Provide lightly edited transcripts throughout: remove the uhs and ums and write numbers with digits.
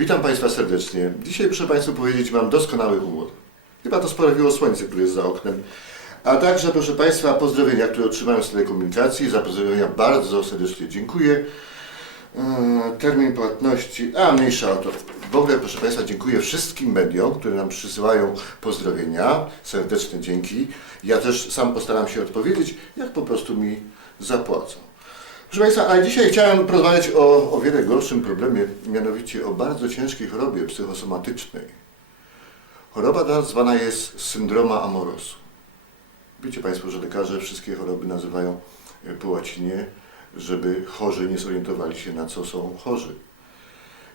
Witam Państwa serdecznie. Dzisiaj, proszę Państwa powiedzieć, mam doskonały humor. Chyba to sprawiło słońce, które jest za oknem. A także, proszę Państwa, pozdrowienia, które otrzymałem z telekomunikacji. Za pozdrowienia bardzo serdecznie dziękuję. Termin płatności, mniejsza o to. W ogóle, proszę Państwa, dziękuję wszystkim mediom, które nam przysyłają pozdrowienia. Serdeczne dzięki. Ja też sam postaram się odpowiedzieć, jak po prostu mi zapłacą. Proszę Państwa, ale dzisiaj chciałem porozmawiać o wiele gorszym problemie, mianowicie o bardzo ciężkiej chorobie psychosomatycznej. Choroba ta zwana jest syndroma amorosu. Wiecie Państwo, że lekarze wszystkie choroby nazywają po łacinie, żeby chorzy nie zorientowali się, na co są chorzy.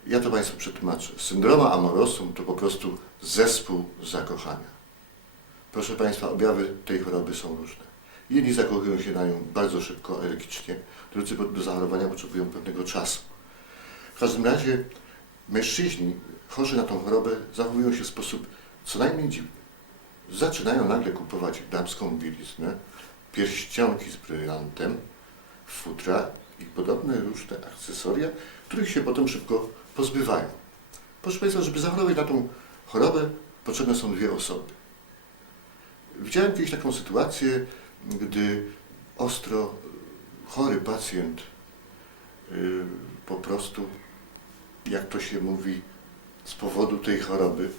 Ja to Państwu przetłumaczę. Syndroma amorosum to po prostu zespół zakochania. Proszę Państwa, objawy tej choroby są różne. Jedni zakochują się na nią bardzo szybko, energicznie, drudzy do zachorowania potrzebują pewnego czasu. W każdym razie mężczyźni chorzy na tą chorobę zachowują się w sposób co najmniej dziwny. Zaczynają nagle kupować damską bieliznę, pierścionki z brylantem, futra i podobne różne akcesoria, których się potem szybko pozbywają. Proszę Państwa, żeby zachorować na tą chorobę, potrzebne są dwie osoby. Widziałem kiedyś taką sytuację, gdy ostro chory pacjent po prostu, jak to się mówi, z powodu tej choroby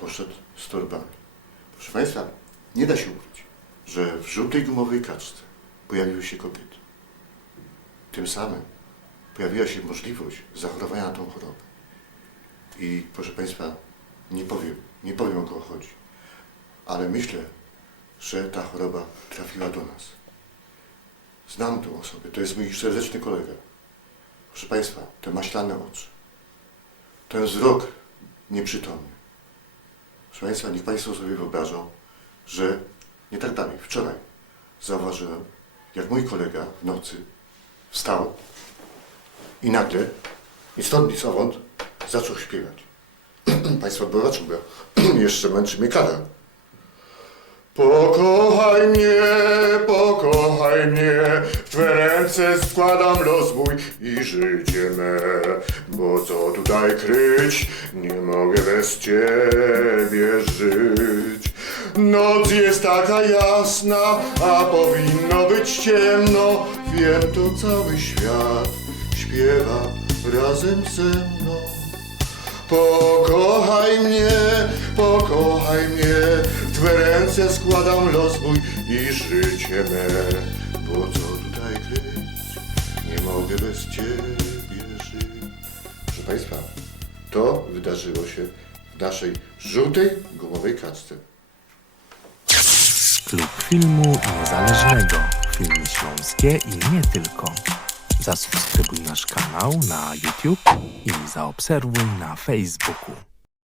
poszedł z torbami. Proszę Państwa, nie da się ukryć, że w żółtej gumowej kaczce pojawiły się kobiety. Tym samym pojawiła się możliwość zachorowania na tą chorobę. I proszę Państwa, nie powiem o kogo chodzi, ale myślę, że ta choroba trafiła do nas. Znam tą osobę, to jest mój serdeczny kolega. Proszę Państwa, te maślane oczy, ten wzrok nieprzytomny. Proszę Państwa, niech Państwo sobie wyobrażą, że nie tak dalej, wczoraj zauważyłem, jak mój kolega w nocy wstał i nagle, ni stąd, ni zowąd, zaczął śpiewać. Państwo zobaczą, bo jeszcze męczy mnie kara. Pokochaj mnie, w Twe ręce składam los mój i życie me, bo co tutaj kryć, nie mogę bez Ciebie żyć. Noc jest taka jasna, a powinno być ciemno, wiem, to cały świat śpiewa razem ze mną. Pokochaj mnie, w Twe ręce składam los mój i życie me, bo co tutaj kryć, nie mogę bez Ciebie żyć. Proszę Państwa, to wydarzyło się w naszej żółtej gumowej kaczce. Klub Filmu Niezależnego. Filmy śląskie i nie tylko. Zasubskrybuj nasz kanał na YouTube i zaobserwuj na Facebooku.